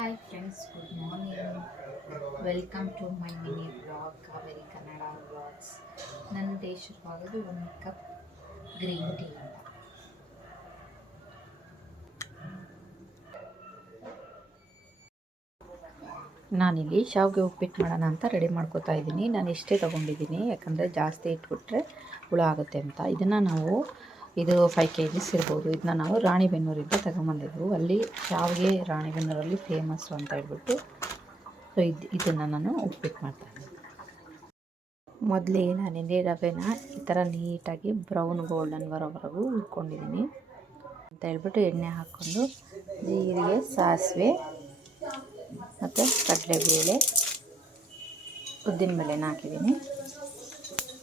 Hi friends, good morning. Welcome to my mini vlog, Kaveri Kannada vlogs. ನನ್ನ day ಶುರುವಾಗೋದು ಒಂದು cup green tea ಇಂದ. ನಾನಿಲ್ಲಿ ಶಾವಿಗೆ ಉಪ್ಪಿಟ್ಟು ಮಾಡೋಣ ಅಂತ ರೆಡಿ ಮಾಡ್ಕೋತಾ ಇದ್ದೀನಿ. ನಾನು ಇಷ್ಟೇ ತೊಗೊಂಡಿದ್ದೀನಿ, ಯಾಕಂದರೆ ಜಾಸ್ತಿ ಇಟ್ಬಿಟ್ರೆ ಹುಳ ಆಗುತ್ತೆ ಅಂತ. ಇದು 5 kg ಇರ್ಬೋದು. ಇದನ್ನ ನಾವು ರಾಣಿಬೆನ್ನೂರಿಂದ ತಗೊಂಬಂದಿದ್ವು. ಅಲ್ಲಿ ಶಾವಿಗೆ ರಾಣಿಬೆನ್ನೂರಲ್ಲಿ ಫೇಮಸ್ಸು ಅಂತ ಹೇಳ್ಬಿಟ್ಟು ಸೊ ಇದನ್ನು ನಾನು ಉಪ್ಪಿಟ್ಟು ಮಾಡ್ತಾಯಿದ್ದೀನಿ. ಮೊದಲಿಗೆ ನಾನಿಲ್ಲಿ ರವೆನ ಈ ಥರ ನೀಟಾಗಿ ಬ್ರೌನ್ ಗೋಲ್ಡನ್ ಬರೋವರೆಗೂ ಹುರ್ಕೊಂಡಿದ್ದೀನಿ ಅಂತ ಹೇಳ್ಬಿಟ್ಟು ಎಣ್ಣೆ ಹಾಕ್ಕೊಂಡು ಜೀರಿಗೆ, ಸಾಸಿವೆ ಮತ್ತು ಕಡಲೆಬೇಳೆ, ಉದ್ದಿನಬೇಳೆನ ಹಾಕಿದ್ದೀನಿ.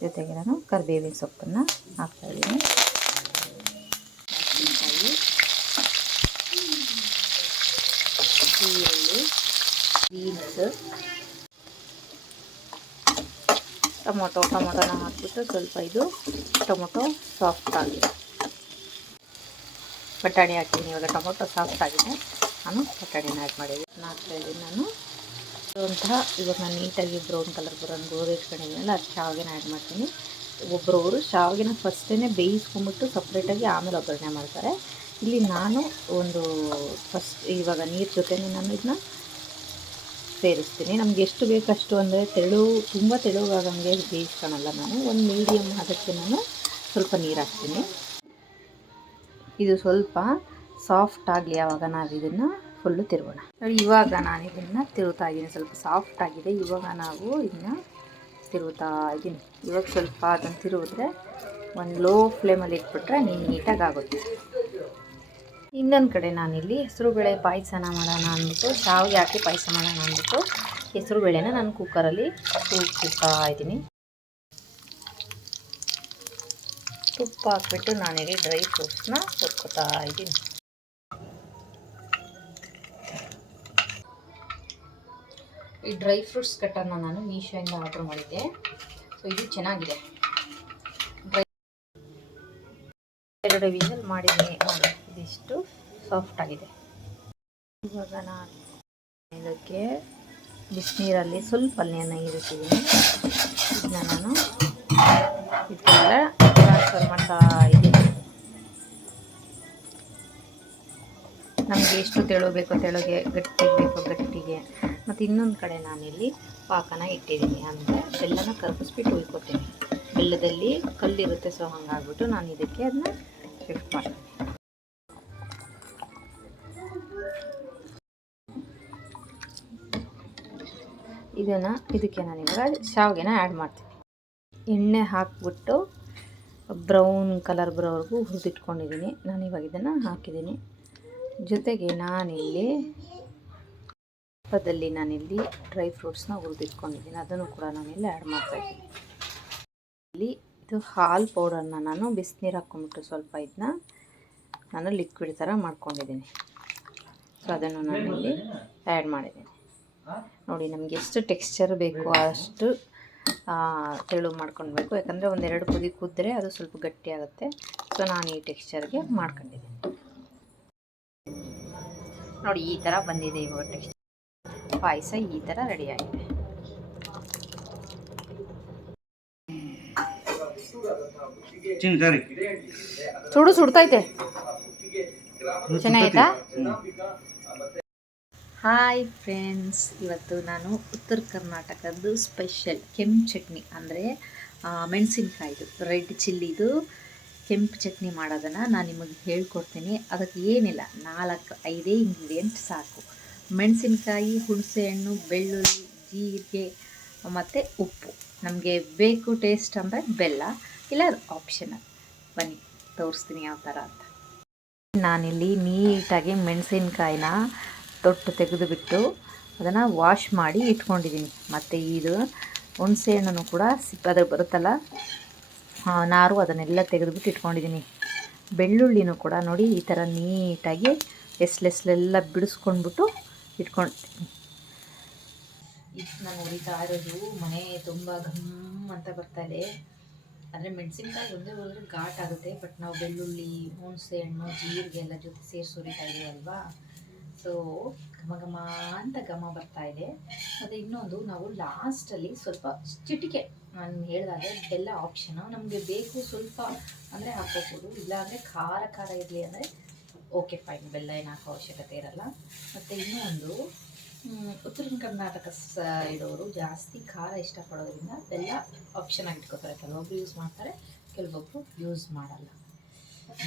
ಜೊತೆಗೆ ನಾನು ಕರಿಬೇವಿನ ಸೊಪ್ಪನ್ನು ಹಾಕ್ತಾಯಿದ್ದೀನಿ. ಮೆಣಸಿನಕಾಯಿ, ಈರುಳ್ಳಿ, ಬೀನ್ಸ್, ಟೊಮೊಟೊನ ಹಾಕ್ಬಿಟ್ಟು ಸ್ವಲ್ಪ ಇದು ಟೊಮೊಟೊ ಸಾಫ್ಟ್ ಆಗಿದೆ. ಬಟಾಣಿ ಹಾಕಿದ್ದೀನಿ. ಇವಾಗ ಟೊಮೊಟೊ ಸಾಫ್ಟ್ ಆಗಿದೆ, ನಾನು ಬಟಾಣಿನ ಆ್ಯಡ್ ಮಾಡಿದ್ದೀನಿ. ಹಾಕ್ತಾಯಿದ್ದೀನಿ ನಾನು ಇವಾಗ ನಾನು ನೀಟಾಗಿ ಬ್ರೌನ್ ಕಲರ್ ಬರೋಂಗೆ ಗೋಧಿಟ್ಕೊಂಡಿದ್ದೀನಲ್ಲ, ಅದು ಶಾವಿಗೆನ ಆ್ಯಡ್ ಮಾಡ್ತೀನಿ. ಒಬ್ಬರವರು ಶಾವಿಗೆನ ಫಸ್ಟೇ ಬೇಯಿಸ್ಕೊಂಬಿಟ್ಟು ಸಪ್ರೇಟಾಗಿ ಆಮೇಲೆ ಒಗ್ಗರಣೆ ಮಾಡ್ತಾರೆ. ಇಲ್ಲಿ ನಾನು ಇವಾಗ ನೀರು ಜೊತೆನೇ ನಾನು ಇದನ್ನ ಸೇರಿಸ್ತೀನಿ. ನಮ್ಗೆ ಎಷ್ಟು ಬೇಕಷ್ಟು ಅಂದರೆ ತುಂಬ ತೆಳುವಾಗಂಗೆ ಬೇಯಿಸ್ಕೊಳಲ್ಲ ನಾನು. ಒಂದು ಮೀಡಿಯಮ್ ಅದಕ್ಕೆ ನಾನು ಸ್ವಲ್ಪ ನೀರು ಹಾಕ್ತೀನಿ. ಇದು ಸ್ವಲ್ಪ ಸಾಫ್ಟ್ ಆಗಲಿ, ಆವಾಗ ನಾವು ಇದನ್ನು ಫುಲ್ಲು ತಿರುಗೋಣ. ಇವಾಗ ನಾನು ಇದನ್ನು ತಿರುಗ್ತಾ ಇದ್ದೀನಿ. ಸ್ವಲ್ಪ ಸಾಫ್ಟ್ ಆಗಿದೆ. ಇವಾಗ ನಾವು ಇದನ್ನ ತಿರುಗ್ತಾ ಇದ್ದೀನಿ. ಇವಾಗ ಸ್ವಲ್ಪ ಅದನ್ನು ತಿರುಗಿದ್ರೆ ಒಂದು ಲೋ ಫ್ಲೇಮಲ್ಲಿ ಇಟ್ಬಿಟ್ರೆ ನೀಟಾಗಿ ಆಗುತ್ತೆ. ಇನ್ನೊಂದು ಕಡೆ ನಾನಿಲ್ಲಿ ಹೆಸರುಬೇಳೆ ಪಾಯಸನ ಮಾಡೋಣ ಅಂದ್ಬಿಟ್ಟು, ಶಾವಿಗೆ ಹಾಕಿ ಪಾಯಸ ಮಾಡೋಣ ಅಂದ್ಬಿಟ್ಟು ಹೆಸರುಬೇಳೆನ ನಾನು ಕುಕ್ಕರಲ್ಲಿ ಕೂಗಿಸ್ತಾ ಇದ್ದೀನಿ. ತುಪ್ಪ ಹಾಕ್ಬಿಟ್ಟು ನಾನಿಲ್ಲಿ ಡ್ರೈ ಫ್ರೂಟ್ಸ್ನ ಹುರ್ಕೋತಾ ಇದ್ದೀನಿ. ಈ ಡ್ರೈ ಫ್ರೂಟ್ಸ್ ಕಟ್ಟನ್ನು ನಾನು ಮೀಶೋಯಿಂದ ಆರ್ಡ್ರ್ ಮಾಡಿದ್ದೆ. ಸೊ ಇದು ಚೆನ್ನಾಗಿದೆ. 2 ವಿಷಲ್ ಮಾಡಿದ್ದೀನಿ. ಇದಿಷ್ಟು ಸಾಫ್ಟ್ ಆಗಿದೆ. ಇವಾಗ ನಾನು ಇದಕ್ಕೆ ಬಿಸಿನೀರಲ್ಲಿ ಸ್ವಲ್ಪ ನೀರು ಇಟ್ಟಿದ್ದೀನಿ. ಇದನ್ನ ನಾನು ಇದೆಲ್ಲ ಟ್ರಾನ್ಸ್ಫರ್ ಮಾಡ್ತಾ ಇದ್ದೀನಿ. ನಮಗೆ ಎಷ್ಟು ತೆಳು ಬೇಕೋ ತೆಳುಗೆ, ಗಟ್ಟಿಗೆ ಬೇಕೋ ಗಟ್ಟಿಗೆ. ಮತ್ತು ಇನ್ನೊಂದು ಕಡೆ ನಾನಿಲ್ಲಿ ಪಾಕನ ಇಟ್ಟಿದ್ದೀನಿ. ಅಂದರೆ ಬೆಲ್ಲನ ಕರಗಿಸ್ಬಿಟ್ಟು ಉಯ್ಕೋತೀನಿ. ಬೆಲ್ಲದಲ್ಲಿ ಕಲ್ಲಿರುತ್ತೆ, ಸೊ ಹಾಗಾಗ್ಬಿಟ್ಟು ನಾನು ಇದಕ್ಕೆ ಅದನ್ನ ಶಿಫ್ಟ್ ಮಾಡ್ತೀನಿ. ಇದಕ್ಕೆ ನಾನಿವಾಗ ಶಾವಿಗೆನ ಆ್ಯಡ್ ಮಾಡ್ತೀನಿ. ಎಣ್ಣೆ ಹಾಕ್ಬಿಟ್ಟು ಬ್ರೌನ್ ಕಲರ್ ಬರೋವರೆಗೂ ಹುರಿದಿಟ್ಕೊಂಡಿದ್ದೀನಿ. ನಾನಿವಾಗ ಇದನ್ನು ಹಾಕಿದ್ದೀನಿ. ಜೊತೆಗೆ ನಾನಿಲ್ಲಿ ಡ್ರೈ ಫ್ರೂಟ್ಸ್ನ ಹುರಿದಿಟ್ಕೊಂಡಿದ್ದೀನಿ. ಅದನ್ನು ಕೂಡ ನಾನಿಲ್ಲಿ ಆ್ಯಡ್ ಮಾಡ್ತಾಯಿದ್ದೀನಿ. ಇಲ್ಲಿ ಇದು ಹಾಲು ಪೌಡರ್ನ ನಾನು ಬಿಸಿನೀರು ಹಾಕ್ಕೊಂಬಿಟ್ಟು ಸ್ವಲ್ಪ ಇದನ್ನ ನಾನು ಲಿಕ್ವಿಡ್ ಥರ ಮಾಡ್ಕೊಂಡಿದ್ದೀನಿ. ಸೊ ಅದನ್ನು ನಾನಿಲ್ಲಿ ಆ್ಯಡ್ ಮಾಡಿದ್ದೀನಿ. ನೋಡಿ, ನಮಗೆ ಎಷ್ಟು ಟೆಕ್ಸ್ಚರ್ ಬೇಕು ಅಷ್ಟು ತೆಳು ಮಾಡ್ಕೊಳ್ಬೇಕು. ಯಾಕಂದರೆ 1-2 ಕುದಿ ಕುದ್ರೆ ಅದು ಸ್ವಲ್ಪ ಗಟ್ಟಿ ಆಗುತ್ತೆ. ಸೊ ನಾನು ಈ ಟೆಕ್ಸ್ಚರ್ಗೆ ಮಾಡ್ಕೊಂಡಿದ್ದೀನಿ. ನೋಡಿ, ಈ ಥರ ಬಂದಿದೆ. ಇವಾಗ ಟೆಕ್ಸ್ಚರ್ ಪಾಯಸ ಈ ಥರ ರೆಡಿಯಾಗಿದೆ. ಸುಡ್ತೈತೆ. ಚೆನ್ನಾಗಿತ್ತಾ? ಹಾಯ್ ಫ್ರೆಂಡ್ಸ್, ಇವತ್ತು ನಾನು ಉತ್ತರ ಕರ್ನಾಟಕದ್ದು ಸ್ಪೆಷಲ್ ಕೆಂಪು ಚಟ್ನಿ, ಅಂದರೆ ಮೆಣಸಿನ್ಕಾಯಿದು ರೆಡ್ ಚಿಲ್ಲಿದು ಕೆಂಪು ಚಟ್ನಿ ಮಾಡೋದನ್ನು ನಾನು ನಿಮಗೆ ಹೇಳ್ಕೊಡ್ತೀನಿ. ಅದಕ್ಕೆ ಏನಿಲ್ಲ, 4-5 ಇಂಗ್ರೀಡಿಯೆಂಟ್ ಸಾಕು. ಮೆಣಸಿನ್ಕಾಯಿ, ಹುಣಸೆಹಣ್ಣು, ಬೆಳ್ಳುಳ್ಳಿ, ಜೀರಿಗೆ ಮತ್ತು ಉಪ್ಪು. ನಮಗೆ ಬೇಕು ಟೇಸ್ಟ್ ಅಂದರೆ ಬೆಲ್ಲ, ಇಲ್ಲ ಅದು ಆಪ್ಷನಲ್. ಬನ್ನಿ ತೋರಿಸ್ತೀನಿ ಯಾವ ಥರ ಅಂತ. ನಾನಿಲ್ಲಿ ನೀಟಾಗಿ ಮೆಣಸಿನ್ಕಾಯಿನ ತೆಗೆದುಬಿಟ್ಟು ಅದನ್ನು ವಾಶ್ ಮಾಡಿ ಇಟ್ಕೊಂಡಿದ್ದೀನಿ. ಮತ್ತು ಇದು ಹುಣಸೆಹಣ್ಣು ಕೂಡ ಅದ್ರ ಬರುತ್ತಲ್ಲ ನಾರು, ಅದನ್ನೆಲ್ಲ ತೆಗೆದುಬಿಟ್ಟು ಇಟ್ಕೊಂಡಿದ್ದೀನಿ. ಬೆಳ್ಳುಳ್ಳಿನೂ ಕೂಡ ನೋಡಿ ಈ ಥರ ನೀಟಾಗಿ ಎಸ್ಲೆಲ್ಲ ಬಿಡಿಸ್ಕೊಂಡ್ಬಿಟ್ಟು ಇಟ್ಕೊಂಡಿದ್ದೀನಿ. ನಾನು ಹೊಡಿತಾ ಇರೋದು ಮನೆ ತುಂಬ ಘಮ್ ಅಂತ ಬರ್ತಾಯಿದೆ. ಅಂದರೆ ಮೆಣಸಿನ್ಕಾಯಿ ಒಂದೇ ಹೋದರೆ ಘಾಟ್ ಆಗುತ್ತೆ. ಬಟ್ ನಾವು ಬೆಳ್ಳುಳ್ಳಿ, ಹುಣಸೆಹಣ್ಣು, ಜೀರಿಗೆ ಎಲ್ಲ ಜೊತೆ ಸೇರಿಸಿ ಹುರಿತಾ ಇದ್ದೀವಿ ಅಲ್ವಾ. ಸೊ ಘಮ ಅಂತ ಘಮ ಬರ್ತಾ ಇದೆ. ಮತ್ತು ಇನ್ನೊಂದು ನಾವು ಲಾಸ್ಟಲ್ಲಿ ಸ್ವಲ್ಪ ಚಿಟಿಕೆ, ನಾನು ಹೇಳಿದಾಗೆ ಬೆಲ್ಲ ಆಪ್ಷನ್, ನಮಗೆ ಬೇಕು ಸ್ವಲ್ಪ ಅಂದರೆ ಹಾಕೋಬೋದು, ಇಲ್ಲಾಂದರೆ ಖಾರ ಇರಲಿ ಅಂದರೆ ಓಕೆ ಫೈನ್, ಬೆಲ್ಲ ಏನು ಹಾಕೋ ಅವಶ್ಯಕತೆ ಇರಲ್ಲ. ಮತ್ತು ಇನ್ನೊಂದು ಉತ್ತರ ಕರ್ನಾಟಕ ಸೈಡವರು ಜಾಸ್ತಿ ಖಾರ ಇಷ್ಟಪಡೋದ್ರಿಂದ ಬೆಲ್ಲ ಆಪ್ಷನ್ ಆಗಿ ಇಟ್ಕೋತಾರೆ. ಕೆಲವೊಬ್ರು ಯೂಸ್ ಮಾಡ್ತಾರೆ, ಕೆಲವೊಬ್ರು ಯೂಸ್ ಮಾಡಲ್ಲ.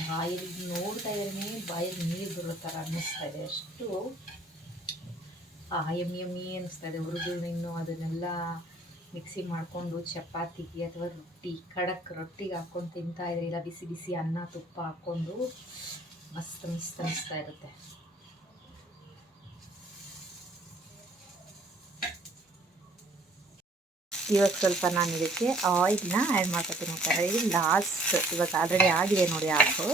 ಬಾಯಲ್ಲಿ ನೋಡ್ತಾ ಇದ್ರೆ ಬಾಯಲ್ಲಿ ನೀರು ಬರೋ ಥರ ಅನ್ನಿಸ್ತಾ ಇದೆ, ಅಷ್ಟು ಯಮ್ಮಿ ಅನ್ನಿಸ್ತಾ ಇದೆ. ಹುರಿದು ಅದನ್ನೆಲ್ಲ ಮಿಕ್ಸಿ ಮಾಡಿಕೊಂಡು ಚಪಾತಿಗೆ ಅಥವಾ ಖಡಕ್ ರೊಟ್ಟಿಗೆ ಹಾಕ್ಕೊಂಡು ತಿಂತಾ ಇದ್ರೆ, ಇಲ್ಲ ಬಿಸಿ ಬಿಸಿ ಅನ್ನ ತುಪ್ಪ ಹಾಕ್ಕೊಂಡು ಮಸ್ತ್ ಅನ್ನಿಸ್ತಾ ಇರುತ್ತೆ. ಇವಾಗ ಸ್ವಲ್ಪ ನಾನು ಇದಕ್ಕೆ ಆಯಿಲ್ನ ಆ್ಯಡ್ ಮಾಡ್ಕೊತೀನಿ. ಯಾಕಂದರೆ ಇದು ಲಾಸ್ಟ್, ಇವಾಗ ಆಲ್ರೆಡಿ ಆಗಿದೆ ನೋಡಿ ಹಾಕು,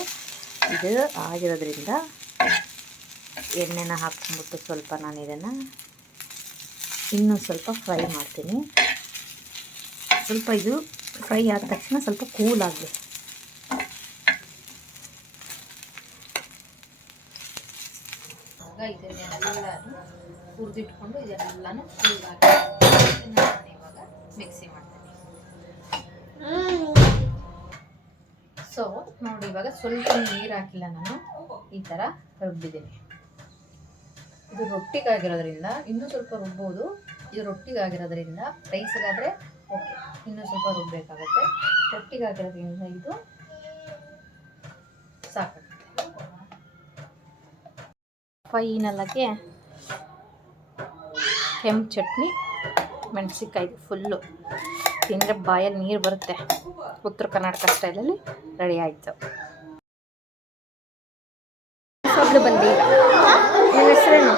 ಇದು ಆಗಿರೋದ್ರಿಂದ ಎಣ್ಣೆನ ಹಾಕ್ಕೊಂಡ್ಬಿಟ್ಟು ಸ್ವಲ್ಪ ನಾನು ಇದನ್ನು ಇನ್ನೂ ಸ್ವಲ್ಪ ಫ್ರೈ ಮಾಡ್ತೀನಿ. ಸ್ವಲ್ಪ ಇದು ಫ್ರೈ ಆದ ತಕ್ಷಣ ಸ್ವಲ್ಪ ಕೂಲ್ ಆಗಬೇಕು. ಆಗ ಇದನ್ನೆಲ್ಲ ಹುರಿದಿಟ್ಕೊಂಡು ಇದನ್ನೆಲ್ಲನೂ ಕೂಲ್ ಆಗಿ ಇವಾಗ ಮಿಕ್ಸಿ ಮಾಡ್ತೀನಿ. ಸೊ ನೋಡಿ, ಇವಾಗ ಸ್ವಲ್ಪ ನೀರು ಹಾಕಿಲ್ಲ, ನಾನು ಈ ಥರ ರುಬ್ಬಿದ್ದೀನಿ. ಇದು ರೊಟ್ಟಿಗಾಗಿರೋದ್ರಿಂದ ಇನ್ನೂ ಸ್ವಲ್ಪ ರುಬ್ಬೋದು. ಇದು ರೊಟ್ಟಿಗಾಗಿರೋದ್ರಿಂದ ರೈಸ್ಗಾದರೆ ಓಕೆ, ಇನ್ನೂ ಸ್ವಲ್ಪ ರುಬ್ಬಬೇಕಾಗುತ್ತೆ. ರೊಟ್ಟಿಗಾಗಿರೋದ್ರಿಂದ ಇದು ಸಾಕಾಗುತ್ತೆ. ಫೈನಲಾಗೆ ಕೆಂಪು ಚಟ್ನಿ, ಮೆಣಸಿನ್ಕಾಯಿ ಫುಲ್ಲು ತಿಂದರೆ ಬಾಯಲ್ಲಿ ನೀರು ಬರುತ್ತೆ. ಉತ್ತರ ಕರ್ನಾಟಕ ಸ್ಟೈಲಲ್ಲಿ ರೆಡಿ ಆಯಿತು. ಬಂದು ನನ್ನ ಹೆಸರೇನು?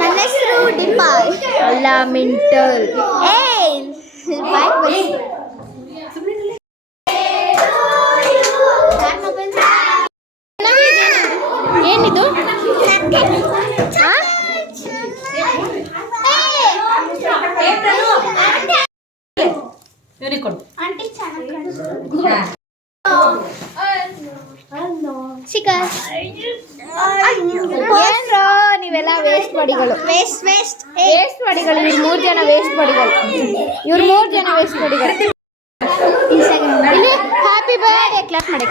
ನನ್ನ ಹೆಸರು ಡಿಂಪಲ್. ಅಲ್ಲ, ಮಿಂಟಲ್. ಏನಿದು? ಏನ್ರೋ ನೀವೆಲ್ಲ ವೇಸ್ಟ್ ಮಾಡಿಗಳು, ವೇಸ್ಟ್ ಮಾಡಿಗಳು. ಇವ್ರು 3 ಜನ ವೇಸ್ಟ್ ಮಾಡಿಗಳು, ವೇಸ್ಟ್ ಮಾಡಿಗಳು. ಹ್ಯಾಪಿ ಬರ್ತ್ಡೇ ಕ್ಲಾಸ್ ಮಾಡಿ.